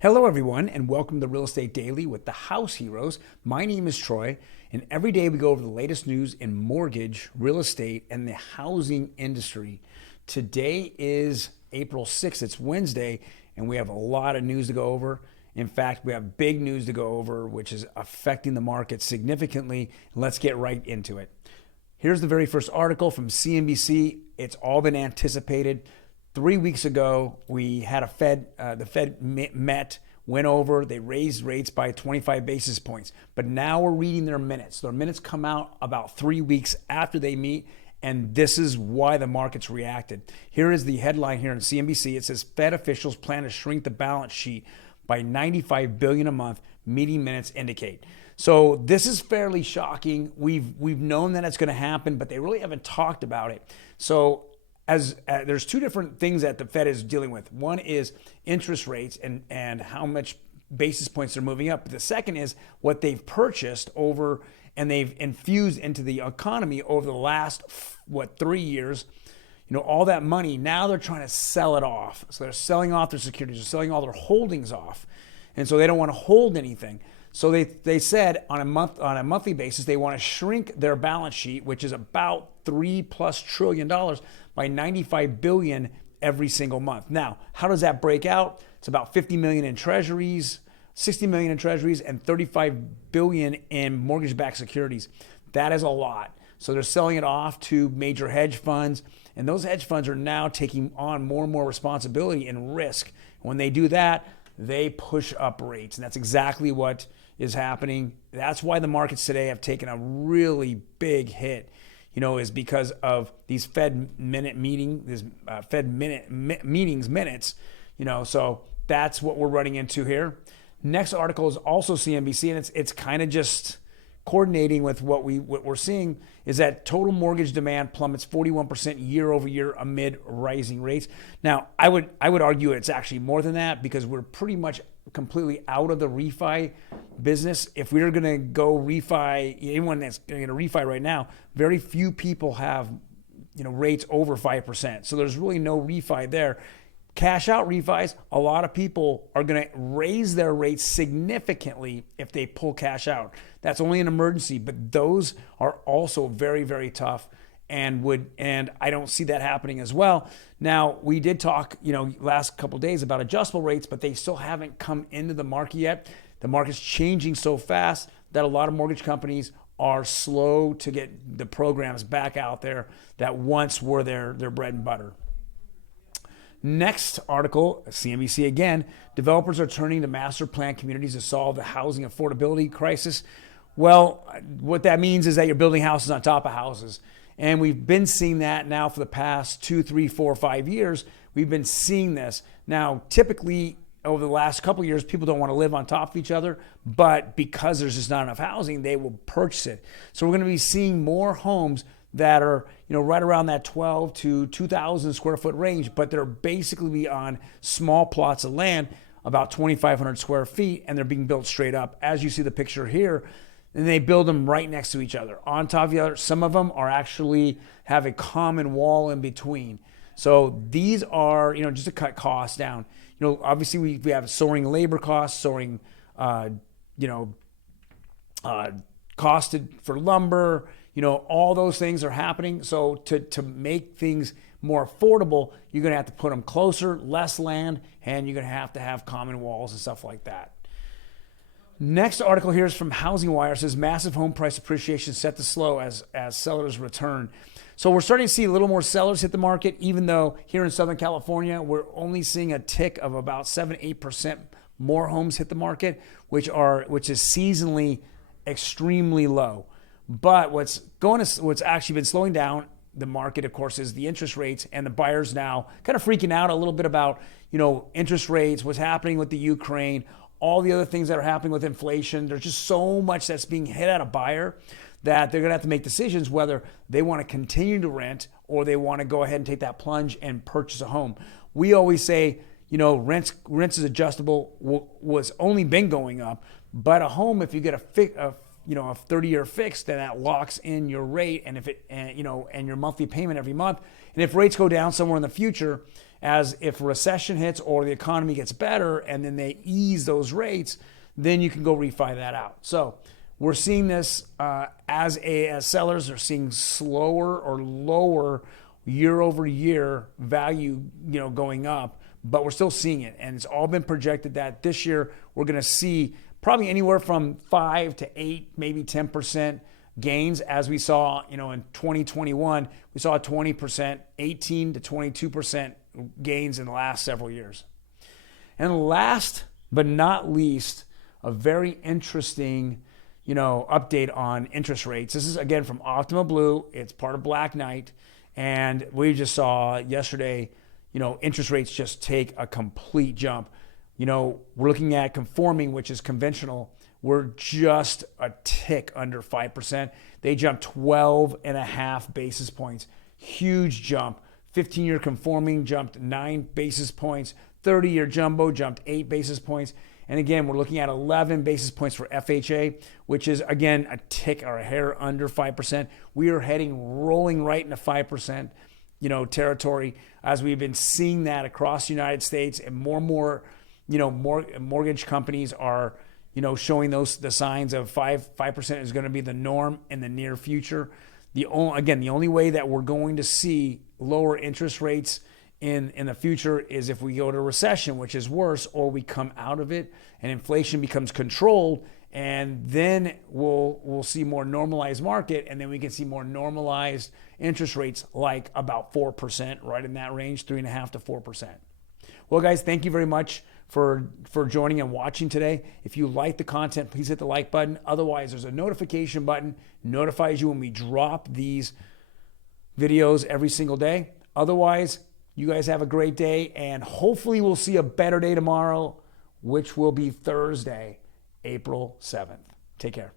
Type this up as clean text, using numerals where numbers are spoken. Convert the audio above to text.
Hello, everyone, and welcome to Real Estate Daily with the House Heroes. My name is Troy, and every day we go over the latest news in mortgage, real estate, and the housing industry. Today is April 6th. It's Wednesday, and we have a lot of news to go over. In fact, we have big news to go over, which is affecting the market significantly. Let's get right into it. Here's the very first article from CNBC. It's all been anticipated. 3 weeks ago, we had the Fed met, went over, they raised rates by 25 basis points. But now we're reading their minutes. Their minutes come out about 3 weeks after they meet, and this is why the markets reacted. Here is the headline here on CNBC. It says, Fed officials plan to shrink the balance sheet by $95 billion a month, meeting minutes indicate. So this is fairly shocking. We've known that it's going to happen, but they really haven't talked about it. So there's two different things that the Fed is dealing with. One is interest rates and how much basis points they're moving up. But the second is what they've purchased over and they've infused into the economy over the last, 3 years. You know, all that money, now they're trying to sell it off. So they're selling off their securities, they're selling all their holdings off. And so they don't want to hold anything. So they said on a monthly basis, they want to shrink their balance sheet, which is about $3+ trillion, by $95 billion every single month. Now, how does that break out? It's about $50 million in treasuries, $60 million in treasuries, and $35 billion in mortgage-backed securities. That is a lot. So they're selling it off to major hedge funds, and those hedge funds are now taking on more and more responsibility and risk. When they do that, they push up rates, and that's exactly what is happening. That's why the markets today have taken a really big hit, is because of these Fed meetings, so that's what we're running into here. Next article is also CNBC, and it's kind of just coordinating with what we're seeing is that total mortgage demand plummets 41% year over year amid rising rates. Now, I would argue it's actually more than that because we're pretty much completely out of the refi business. If we were going to go refi, anyone that's going to refi right now, very few people have rates over 5%. So there's really no refi there. Cash out refis, a lot of people are going to raise their rates significantly if they pull cash out. That's only an emergency, but those are also very, very tough and I don't see that happening as well. Now, we did talk, last couple of days about adjustable rates, but they still haven't come into the market yet. The market's changing so fast that a lot of mortgage companies are slow to get the programs back out there that once were their bread and butter. Next article, CNBC again, developers are turning to master plan communities to solve the housing affordability crisis. Well, what that means is that you're building houses on top of houses. And we've been seeing that now for the past 2, 3, 4, 5 years. We've been seeing this. Now, typically, over the last couple of years, people don't want to live on top of each other, but because there's just not enough housing, they will purchase it. So we're going to be seeing more homes that are, right around that 12 to 2,000 square foot range, but they're basically on small plots of land, about 2,500 square feet, and they're being built straight up. As you see the picture here, and they build them right next to each other, on top of the other. Some of them are actually have a common wall in between. So these are, just to cut costs down. Obviously we have soaring labor costs, soaring, costed for lumber. All those things are happening. So to make things more affordable, you're going to have to put them closer, less land, and you're going to have common walls and stuff like that. Next article here is from Housing Wire. It says massive home price appreciation set to slow as sellers return. So we're starting to see a little more sellers hit the market, even though here in Southern California, we're only seeing a tick of about 7-8% more homes hit the market, which is seasonally extremely low. But what's actually been slowing down the market, of course, is the interest rates, and the buyers now kind of freaking out a little bit about, interest rates, what's happening with the Ukraine, all the other things that are happening with inflation. There's just so much that's being hit at a buyer that they're going to have to make decisions whether they want to continue to rent or they want to go ahead and take that plunge and purchase a home. We always say, rents is adjustable, was only been going up, but a home, if you get a 30-year fix, then that locks in your rate and your monthly payment every month. And if rates go down somewhere in the future, as if recession hits or the economy gets better and then they ease those rates, then you can go refi that out. So we're seeing this as sellers are seeing slower or lower year over year value, going up, but we're still seeing it. And it's all been projected that this year we're going to see probably anywhere from 5 to 8, maybe 10% gains, as we saw, in 2021, we saw a 20%, 18 to 22% gains in the last several years. And last but not least, a very interesting, update on interest rates. This is again from Optima Blue. It's part of Black Knight. And we just saw yesterday, interest rates just take a complete jump. We're looking at conforming, which is conventional. We're just a tick under 5%. They jumped 12.5 basis points. Huge jump. 15-year conforming jumped 9 basis points. 30-year jumbo jumped 8 basis points. And again, we're looking at 11 basis points for FHA, which is, again, a tick or a hair under 5%. We are rolling right into 5%, territory, as we've been seeing that across the United States, and more, mortgage companies are, showing the signs of 5% is going to be the norm in the near future. The only way that we're going to see lower interest rates in the future is if we go to recession, which is worse, or we come out of it and inflation becomes controlled, and then we'll see more normalized market, and then we can see more normalized interest rates, like about 4%, right in that range, 3.5 to 4%. Well, guys, thank you very much for joining and watching today. If you like the content, please hit the like button. Otherwise, there's a notification button, notifies you when we drop these videos every single day. Otherwise, you guys have a great day, and hopefully we'll see a better day tomorrow, which will be Thursday, April 7th. Take care.